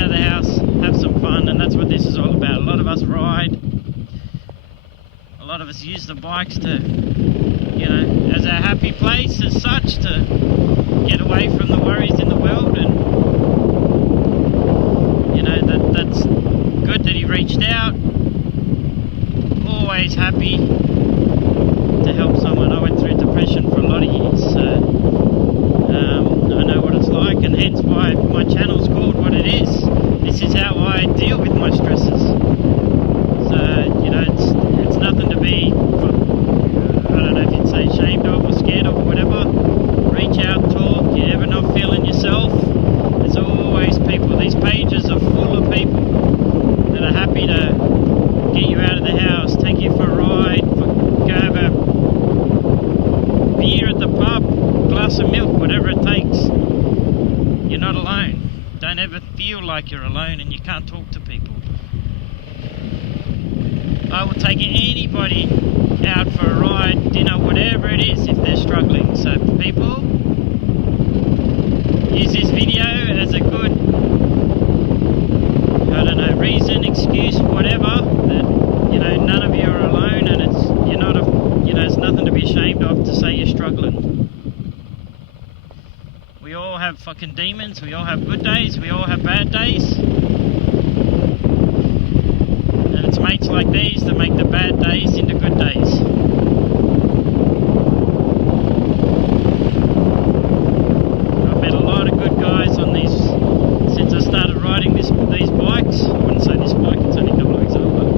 out of the house, have some fun, and that's what this is all about. A lot of us ride, a lot of us use the bikes to, you know, as a happy place as such, to get away from the worries in the world. And you know, that's good that he reached out. Always happy to help someone. I went through depression for a lot of years, so I know what it's like, and hence why my channel's called what it is. This is how I deal with my stresses. So, you know, it's nothing to be, I don't know if you'd say ashamed of or scared of or whatever. Reach out, talk. You're ever not feeling yourself, there's always people. These pages are full of people that are happy to get you out of the house, take you for a ride, go have a beer at the pub, glass of milk, whatever it takes. You're not alone. Don't ever feel like you're alone and you can't talk to people. I will take anybody out for a ride, dinner, whatever it is, if they're struggling. So people, use this video as a good, I don't know, reason, excuse, whatever, that, you know, none of you are alone, and you're not you know, it's nothing to be ashamed of to say you're struggling. We all have fucking demons, we all have good days, we all have bad days. And it's mates like these that make the bad days into good days. I've met a lot of good guys on these, since I started riding these bikes. I wouldn't say this bike, it's only a couple of weeks old, but,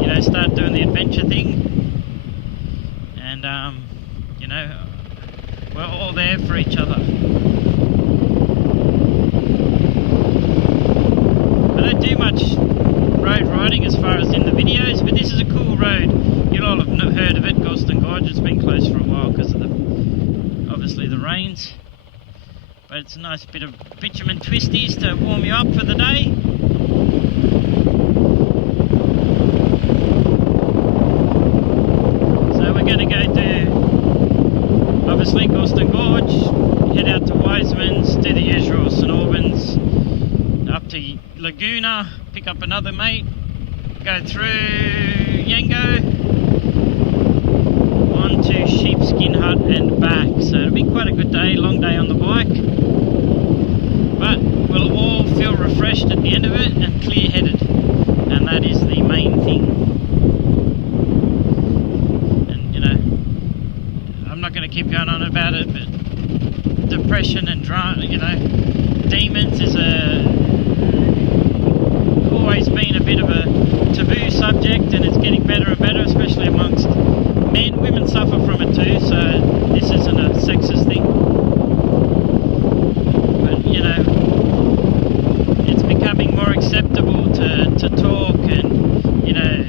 you know, start doing the adventure thing. And, you know, we're all there for each other. I don't do much road riding as far as in the videos, but this is a cool road. You'll all have heard of it, Galston Gorge. It's been closed for a while because of obviously the rains. But it's a nice bit of bitumen twisties to warm you up for the day. So we're going to go to, obviously, Galston Gorge, head out to Wiseman's, do the usual St Albans, up to Laguna, pick up another mate, go through Yango, on to Sheepskin Hut and back. So it'll be quite a good day, long day on the bike, but we'll all feel refreshed at the end of it and clear-headed, and that is the main thing. And you know, I'm not going to keep going on about it, but depression and you know, demons is always been a bit of a taboo subject, and it's getting better and better, especially amongst men. Women suffer from it too, so this isn't a sexist thing. But you know, it's becoming more acceptable to talk and, you know,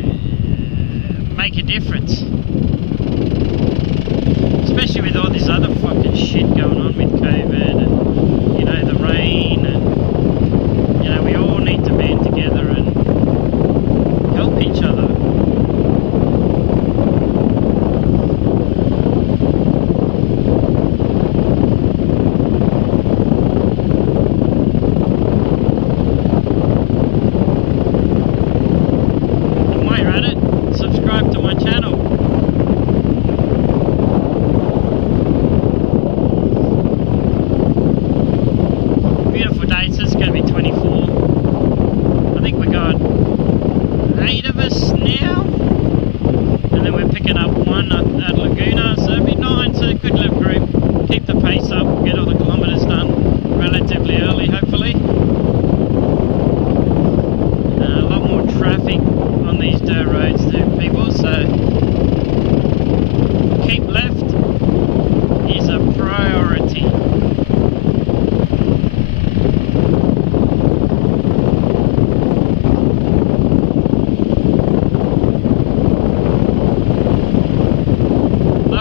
make a difference. Especially with all this other fucking shit going on with COVID and, you know, the rain, and, you know, we all need to band together and help each other. And while you're at it, subscribe to my channel. It's going to be 24. I think we got 8 of us now, and then we're picking up one at Laguna, so it'll be 9. So a good little group. Keep the pace up, we'll get all the kilometres done relatively early, hopefully. A lot more traffic on these dirt roads too, people, so keep left is a priority.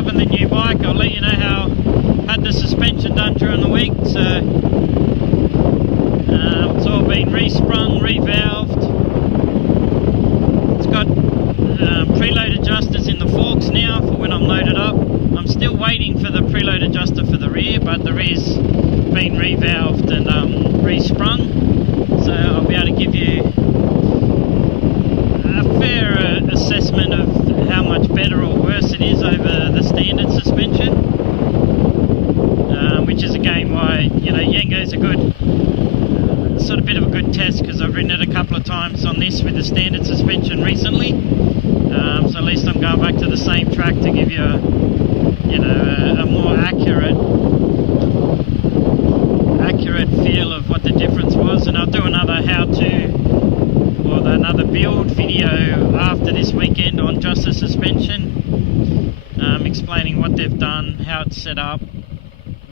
The new bike, I'll let you know how I had the suspension done during the week, so it's all been resprung, revalved. It's got preload adjusters in the forks now for when I'm loaded up. I'm still waiting for the preload adjuster for the rear, but the rear's been revalved and resprung, a good test because I've ridden it a couple of times on this with the standard suspension recently. So at least I'm going back to the same track to give you a more accurate feel of what the difference was. And I'll do another another build video after this weekend on just the suspension, explaining what they've done, how it's set up,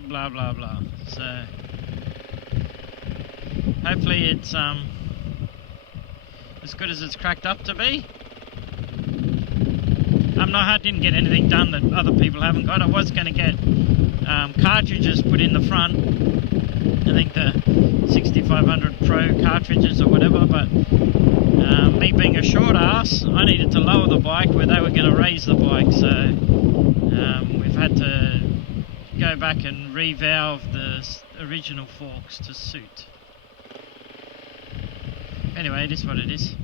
blah blah blah. So hopefully it's as good as it's cracked up to be. I didn't get anything done that other people haven't got. I was going to get cartridges put in the front. I think the 6500 Pro cartridges or whatever, but me being a short ass, I needed to lower the bike where they were going to raise the bike, so we've had to go back and revalve the original forks to suit. Anyway, it is what it is.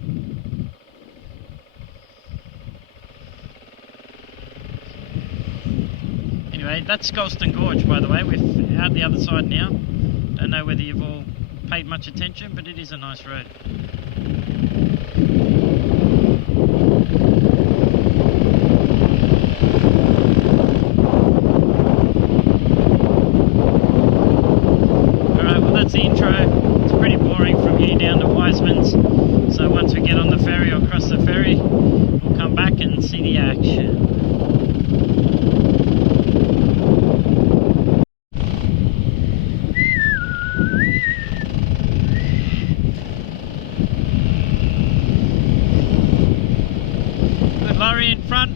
Anyway, that's Scolston Gorge, by the way. We're out the other side now. Don't know whether you've all paid much attention, but it is a nice road. Alright, well that's the intro. It's pretty boring from here down to Wiseman's. So once we get on the ferry or cross the ferry, we'll come back and see the action. Lorry in front.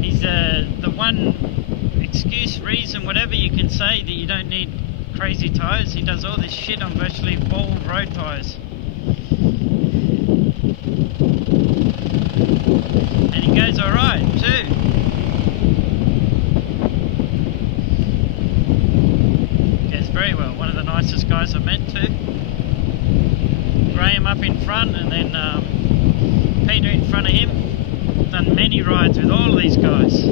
He's the one excuse, reason, whatever you can say that you don't need crazy tyres. He does all this shit on virtually bald road tyres. And he goes alright too. Goes very well. One of the nicest guys I've met too. Graham up in front and then Peter in front of him. Done many rides with all these guys.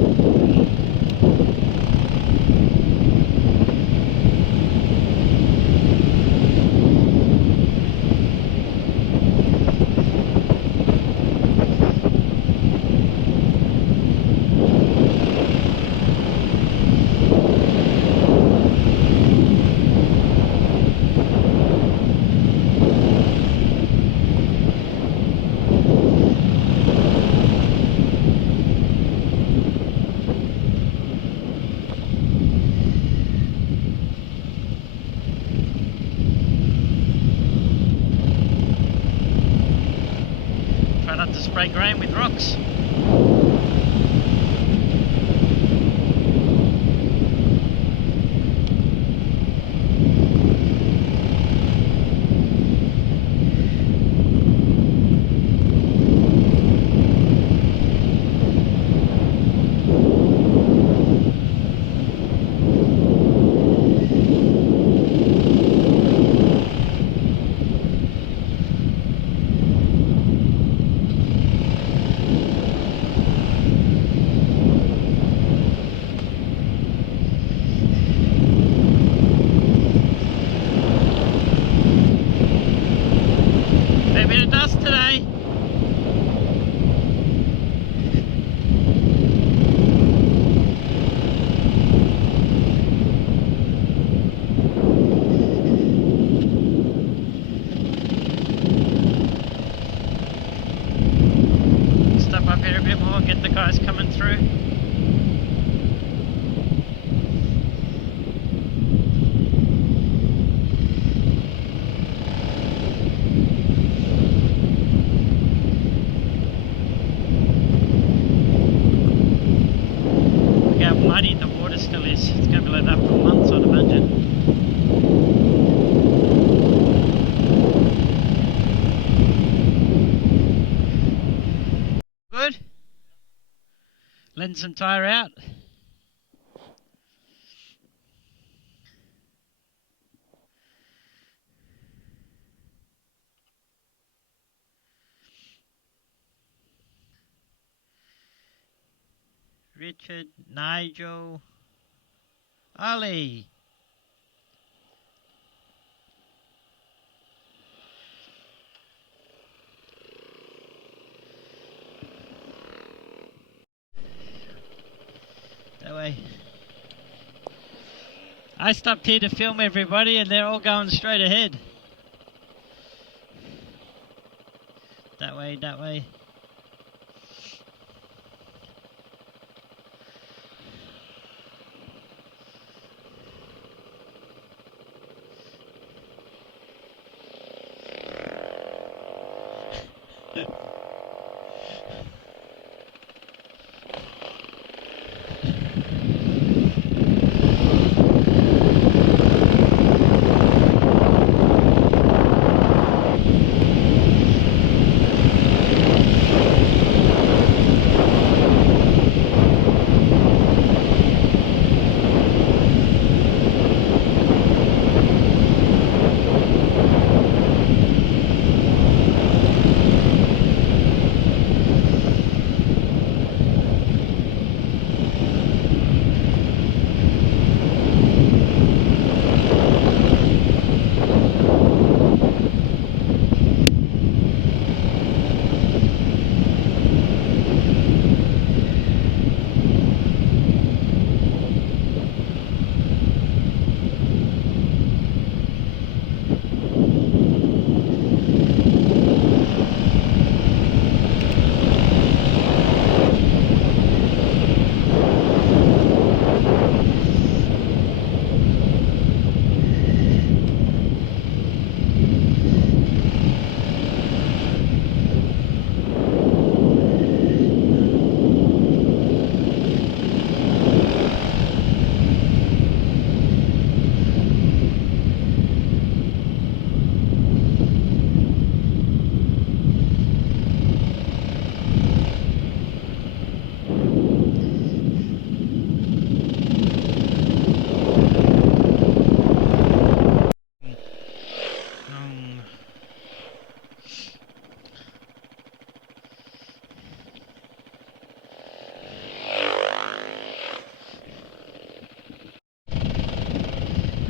Not to spray Graham with rocks. Bit of dust today. Step up here a bit more, get the guys coming through. Muddy the water still is. It's going to be like that for months, I'd imagine. Good. Letting some tyre out. Richard, Nigel, Ollie. way. I stopped here to film everybody and they're all going straight ahead. That way, that way.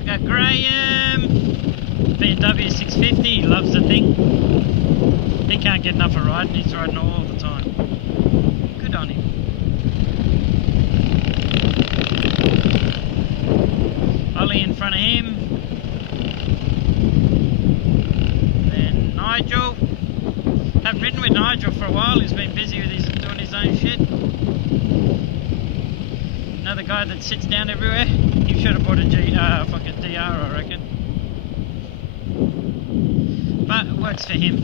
Got Graham, BMW 650, he loves the thing. He can't get enough of riding, he's riding all the time. Good on him. Ollie in front of him. Then Nigel. Haven't ridden with Nigel for a while, he's been busy with doing his own shit. Another guy that sits down everywhere. He should have bought a fucking DR, I reckon. But it works for him.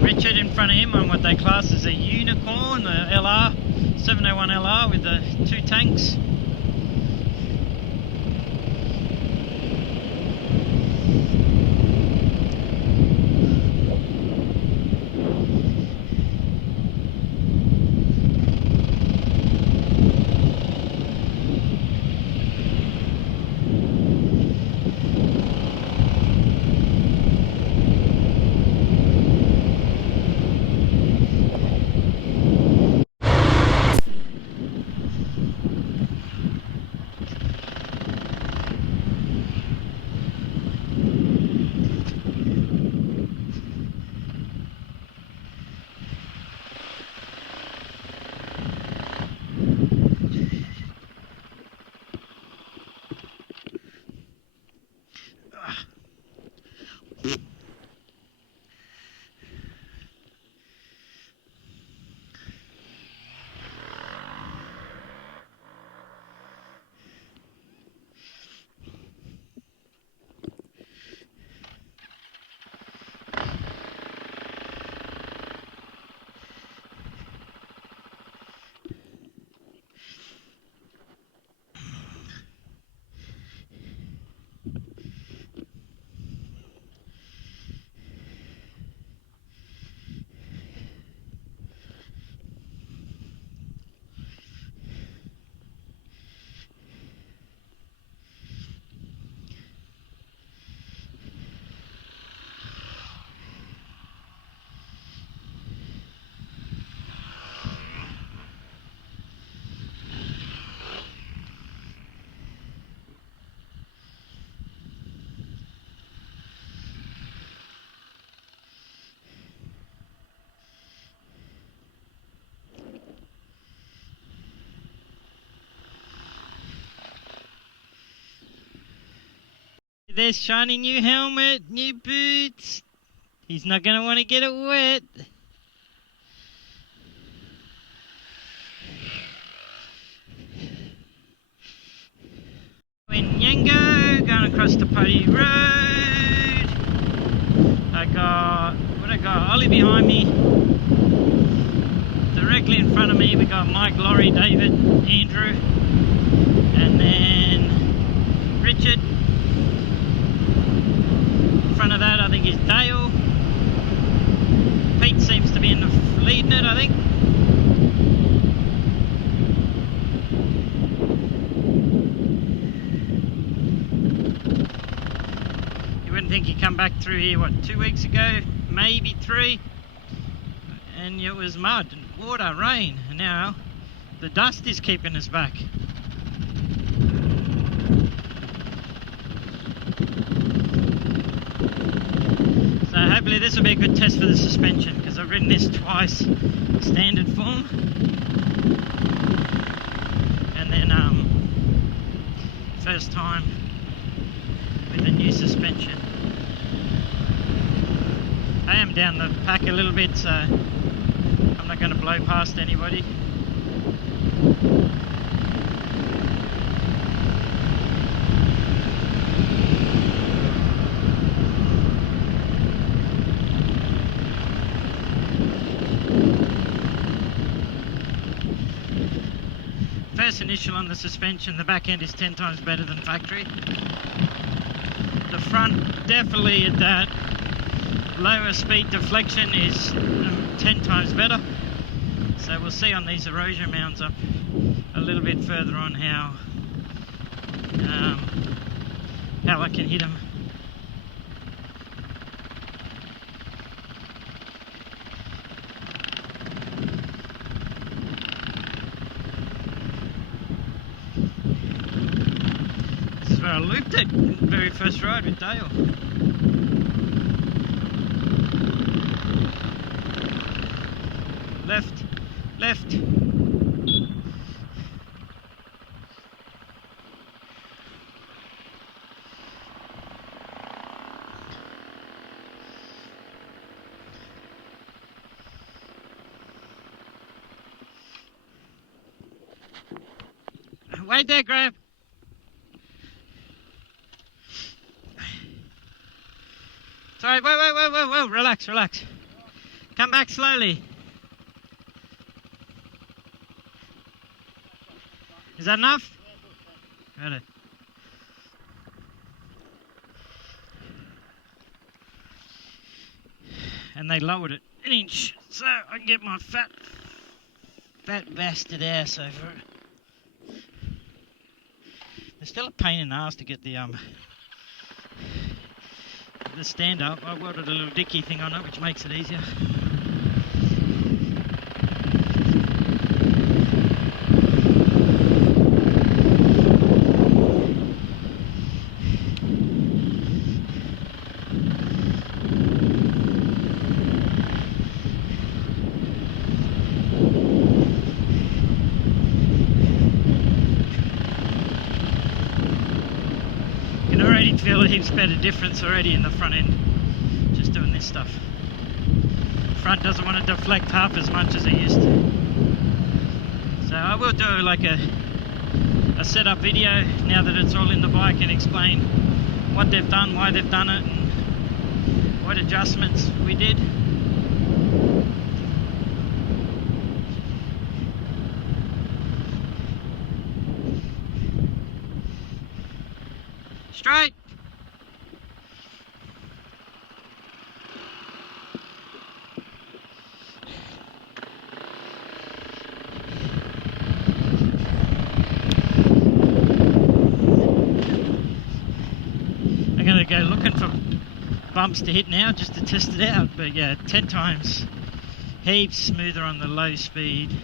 Richard in front of him on what they class as a unicorn, a LR. 701 LR with the 2 tanks. There's shiny new helmet, new boots. He's not going to want to get it wet. In Yango, going across the Putty Road. What I got? Ollie behind me. Directly in front of me we got Mike, Laurie, David, Andrew, and then Richard. In front of that I think is Dale. Pete seems to be leading it, I think. You wouldn't think he'd come back through here, what, 2 weeks ago? Maybe 3. And it was mud, water, rain, and now the dust is keeping us back. So hopefully this will be a good test for the suspension, because I've ridden this twice, standard form, and then first time with the new suspension. I am down the pack a little bit, so I'm not going to blow past anybody. First initial on the suspension, the back end is 10 times better than factory. The front, definitely at that lower speed deflection, is 10 times better. So we'll see on these erosion mounds up a little bit further on how I can hit them. This is where I looped it, very first ride with Dale. Left, left. Wait there, Graham. Sorry, whoa, relax. Come back slowly. Is that enough? Got it. And they lowered it an inch, so I can get my fat bastard ass over it. It's still a pain in the ass to get the stand up. I welded a little dicky thing on it, which makes it easier. Feel a heaps better difference already in the front end, just doing this stuff. Front doesn't want to deflect half as much as it used to. So I will do like a setup video now that it's all in the bike and explain what they've done, why they've done it, and what adjustments we did. Straight. I'm going to go looking for bumps to hit now just to test it out, but yeah, 10 times heaps smoother on the low speed.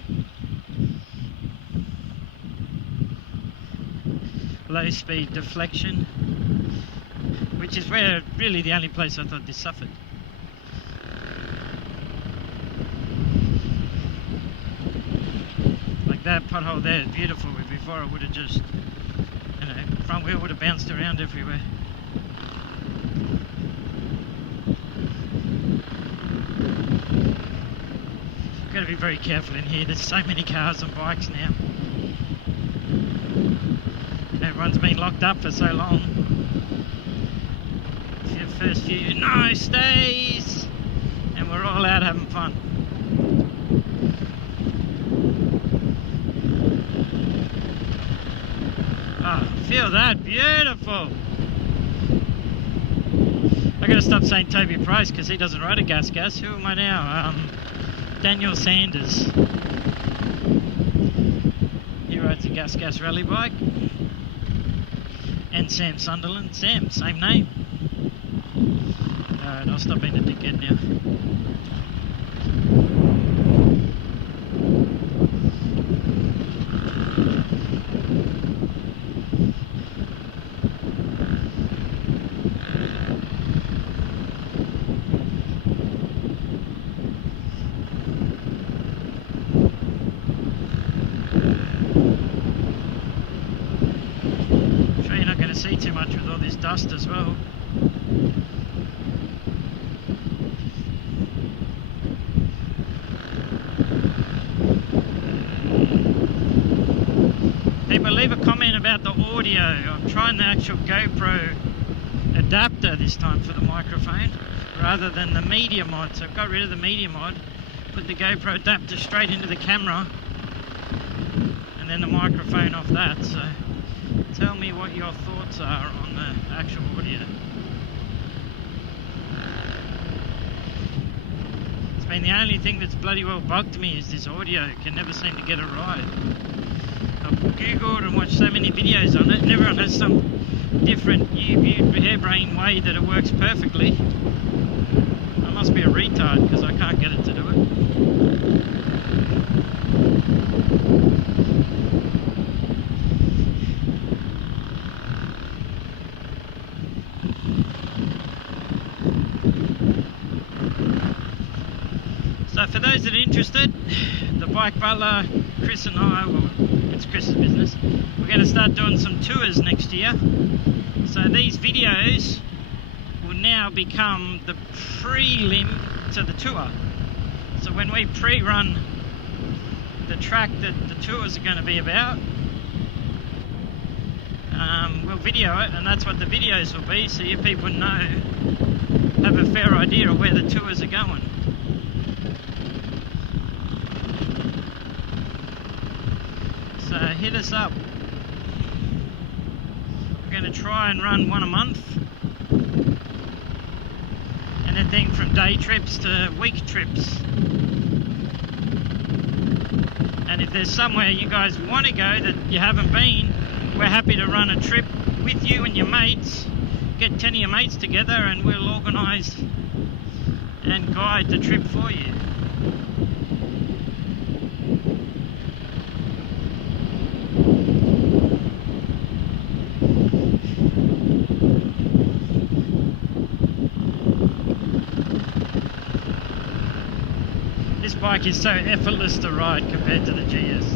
Low speed deflection, which is where really the only place I thought this suffered. Like that pothole there is beautiful, but before it would have just, front wheel would have bounced around everywhere. got to be very careful in here. There's so many cars and bikes now. Everyone's been locked up for so long. It's your first few no stays, and we're all out having fun. Oh, feel that beautiful. I gotta stop saying Toby Price because he doesn't ride a gas. Who am I now? Daniel Sanders. He rides a gas rally bike. And Sam Sunderland. Sam, same name. Alright, I'll stop being a dickhead now. See too much with all this dust as well. People, leave a comment about the audio. I'm trying the actual GoPro adapter this time for the microphone rather than the media mod. So I've got rid of the media mod, put the GoPro adapter straight into the camera and then the microphone off that. So tell me what your thoughts are on the actual audio. It's been the only thing that's bloody well bugged me is this audio. Can never seem to get it right. I've googled and watched so many videos on it and everyone has some different harebrained way that it works perfectly. I must be a retard because I can't get it to do it. So for those that are interested, the bike butler, Chris and I, well, it's Chris's business, we're going to start doing some tours next year. So these videos will now become the prelim to the tour. So when we pre-run the track that the tours are going to be about, we'll video it, and that's what the videos will be, so you people know, have a fair idea of where the tours are going. So hit us up. We're going to try and run one a month. Anything from day trips to week trips. And if there's somewhere you guys want to go that you haven't been, we're happy to run a trip with you and your mates. Get 10 of your mates together and we'll organise and guide the trip for you. This bike is so effortless to ride compared to the GS.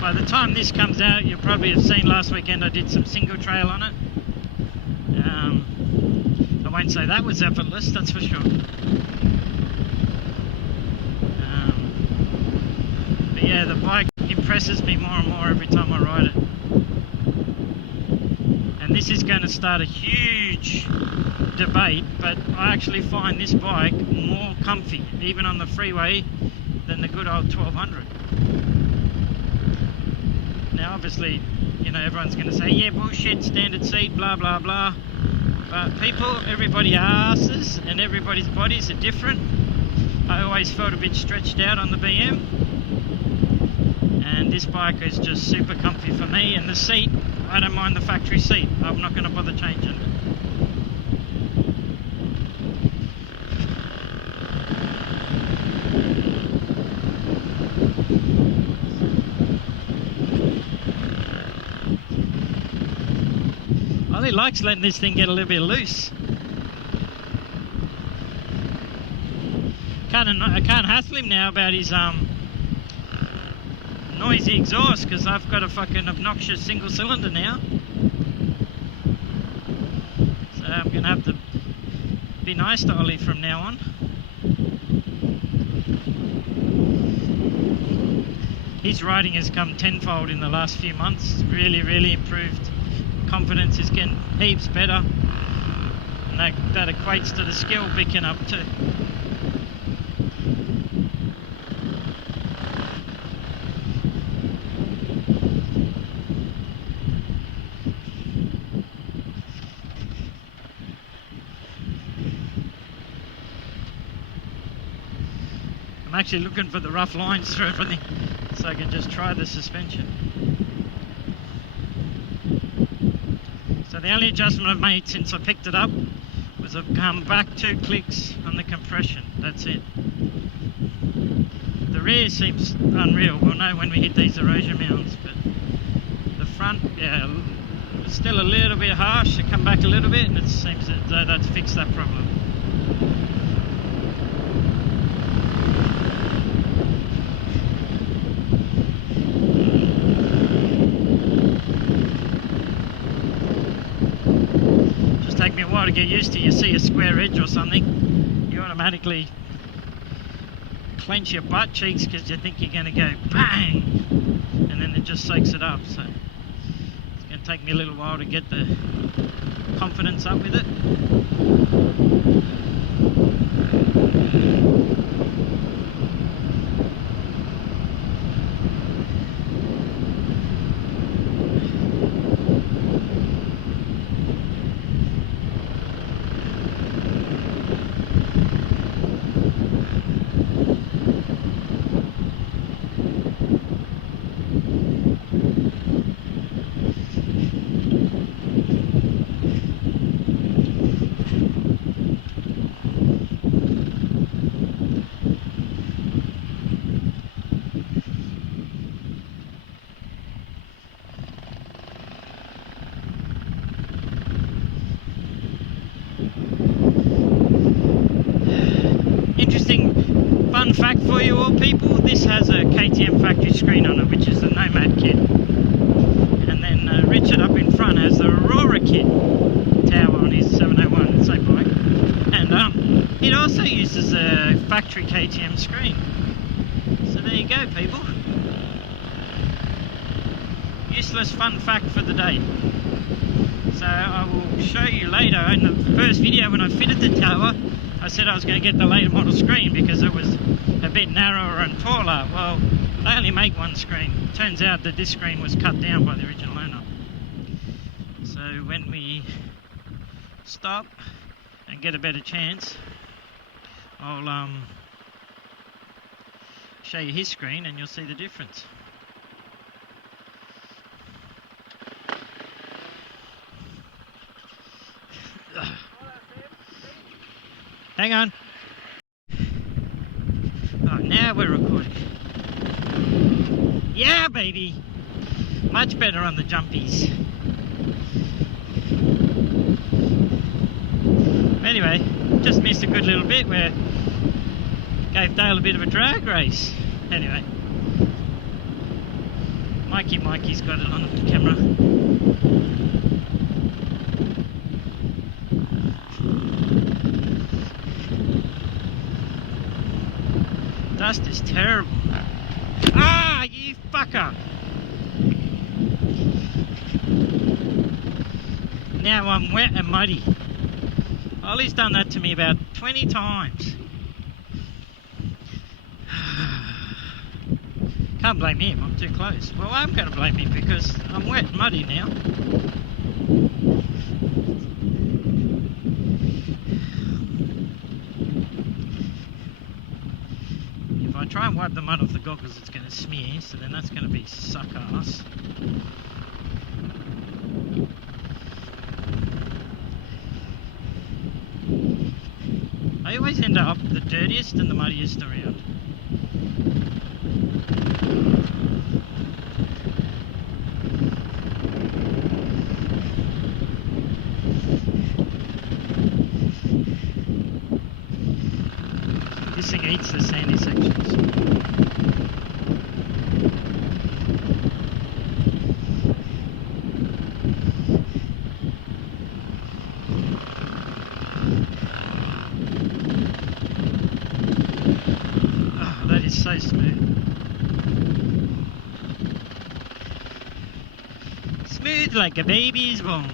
By the time this comes out, you'll probably have seen last weekend I did some single trail on it. I won't say that was effortless, that's for sure. But yeah, the bike impresses me more and more every time I ride it. And this is going to start a huge debate, but I actually find this bike more comfy, even on the freeway, than the good old 1200. Now obviously, you know, everyone's going to say, yeah, bullshit, standard seat, blah, blah, blah. But people, everybody asses and everybody's bodies are different. I always felt a bit stretched out on the BM. And this bike is just super comfy for me. And the seat, I don't mind the factory seat. I'm not going to bother changing it. He likes letting this thing get a little bit loose. I can't hassle him now about his noisy exhaust because I've got a fucking obnoxious single cylinder now. So I'm going to have to be nice to Ollie from now on. His riding has come tenfold in the last few months. It's really improved. Confidence is getting heaps better. And that equates to the skill picking up too. I'm actually looking for the rough lines through everything so I can just try the suspension. So the only adjustment I've made since I picked it up was I've come back 2 clicks on the compression. That's it. The rear seems unreal. We'll know when we hit these erosion mounds, but the front, yeah, it's still a little bit harsh. It come back a little bit and it seems as though that's fixed that problem. Take me a while to get used to. You see a square edge or something, you automatically clench your butt cheeks because you think you're going to go bang, and then it just soaks it up. So it's going to take me a little while to get the confidence up with it. Interesting fun fact for you all people, this has a KTM factory screen on it, which is the Nomad kit. And then Richard up in front has the Aurora kit tower on his 701, same bike. And it also uses a factory KTM screen. So there you go people. Useless fun fact for the day. So I will show you later in the first video when I fitted the tower. I said I was going to get the later model screen because it was a bit narrower and taller. Well, they only make one screen. Turns out that this screen was cut down by the original owner. So when we stop and get a better chance, I'll show you his screen and you'll see the difference. Hang on. Oh, now we're recording. Yeah, baby. Much better on the jumpies. Anyway, just missed a good little bit where gave Dale a bit of a drag race. Anyway, Mikey's got it on the camera. Dust is terrible. Ah, you fucker! Now I'm wet and muddy. Ollie's done that to me about 20 times. Can't blame him, I'm too close. Well, I'm going to blame him because I'm wet and muddy now. If I try and wipe the mud off the goggles, it's going to smear, so then that's going to be suck ass. I always end up the dirtiest and the muddiest around. This thing eats the sandy sections. is so smooth. Smooth like a baby's bone.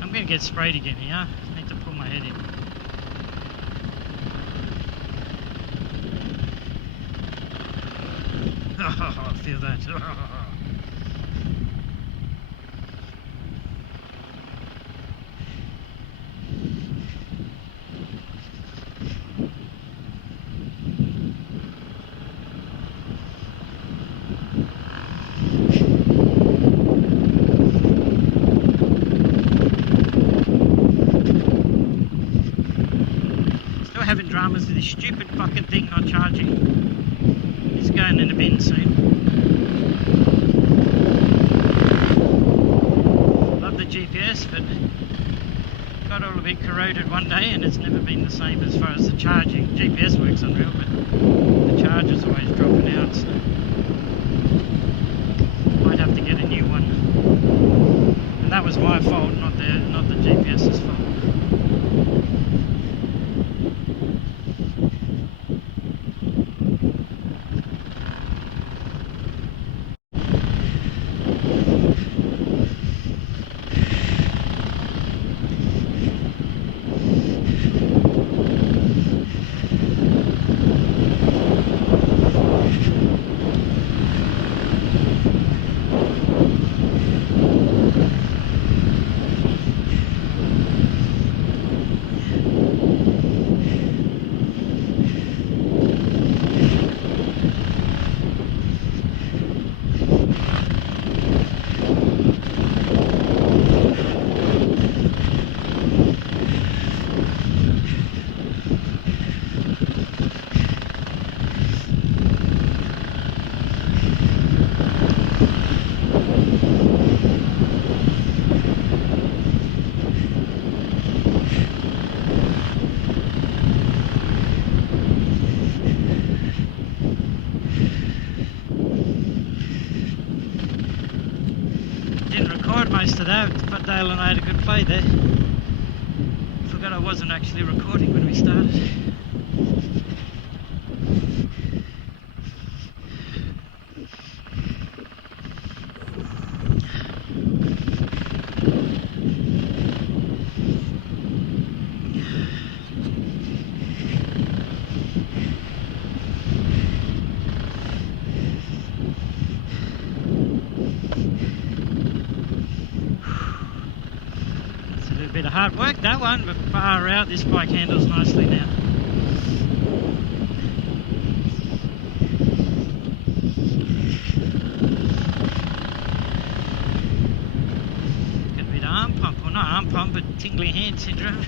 I'm going to get sprayed again here. I need to pull my head in. Oh, I feel that. Still having dramas with this stupid fucking thing not charging. It's going in the bin soon. Love the GPS, but got all a bit corroded one day and it's never been the same as far as the charging. GPS works unreal, but the charge is always dropping out, so might have to get a new one. And that was my fault, not the GPS's fault. Most of that, but Dale and I had a good play there. Forgot I wasn't actually recording when we started. Bit of hard work that one, but far out, this bike handles nicely now. Got a bit of arm pump, well not arm pump, but tingly hand syndrome.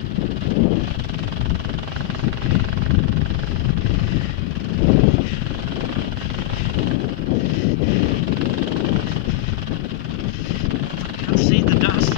Can't see the dust.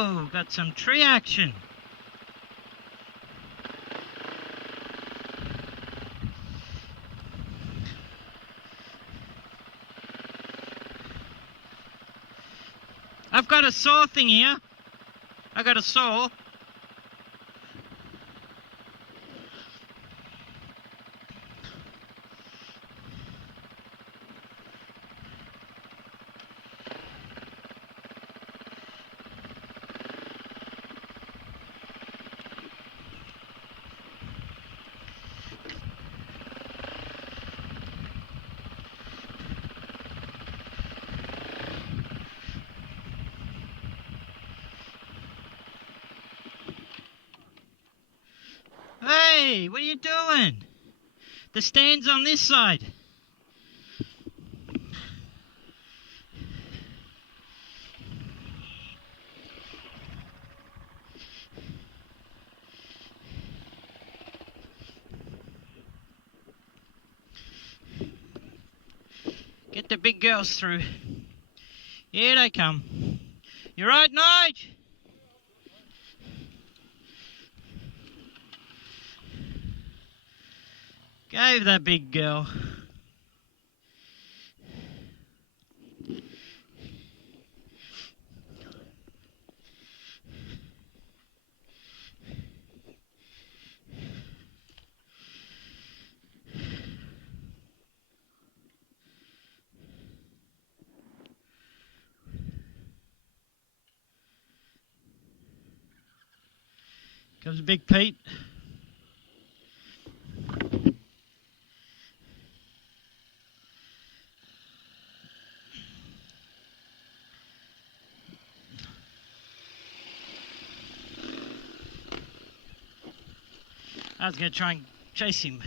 Whoa, got some tree action. I've got a saw thing here. I got a saw. Hey, what are you doing? The stand's on this side. Get the big girls through. Here they come. You right, Nige? Go that big girl. Comes Big Pete. I was going to try and chase him.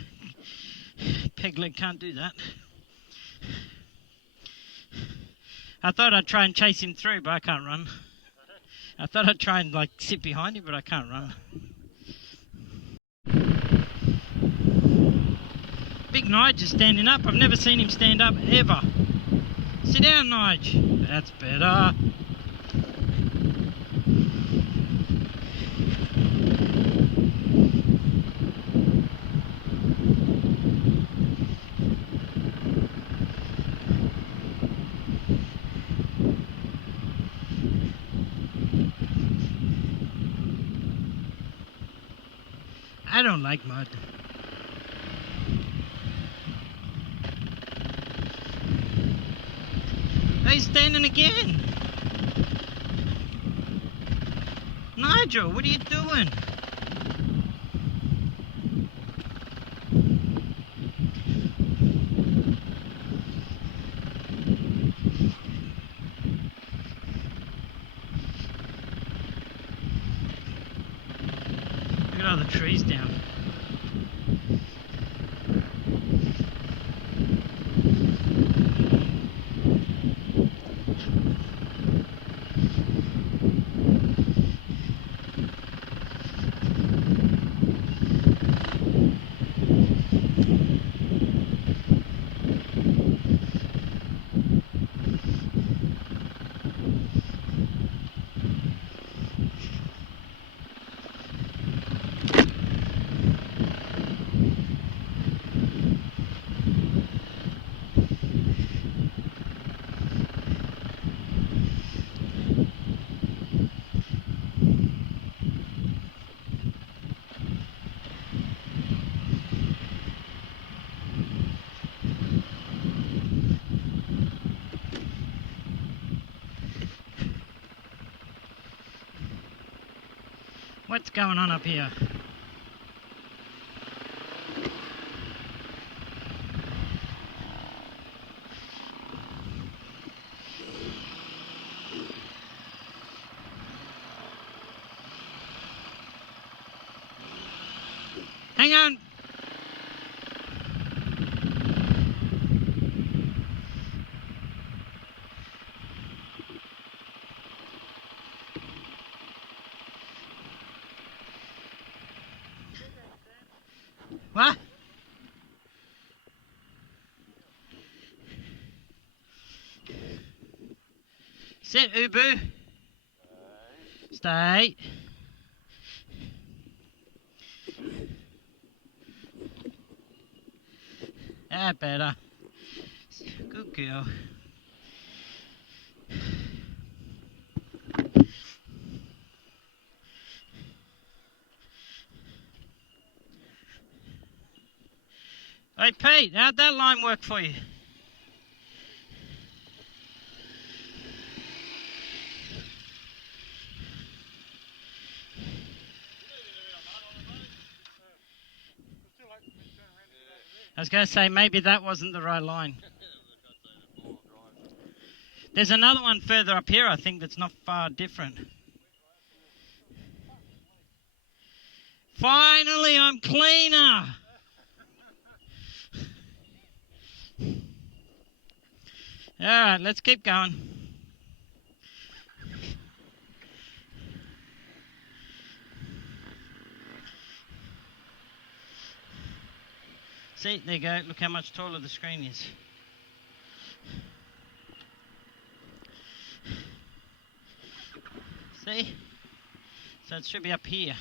Pegleg can't do that. I thought I'd try and chase him through, but I can't run. I thought I'd try and sit behind him, but I can't run. Big Nige is standing up. I've never seen him stand up ever. Sit down, Nige. That's better. I don't like mud. He's standing again. Nigel, what are you doing? Look at all the trees down. What's going on up here? Hang on. What? Sit, Ubu. Stay. That better. Good girl. Hey Pete, how'd that line work for you? I was going to say maybe that wasn't the right line. There's another one further up here, I think, that's not far different. Finally, I'm cleaner. All right, let's keep going. See, there you go. Look how much taller the screen is. See? So it should be up here.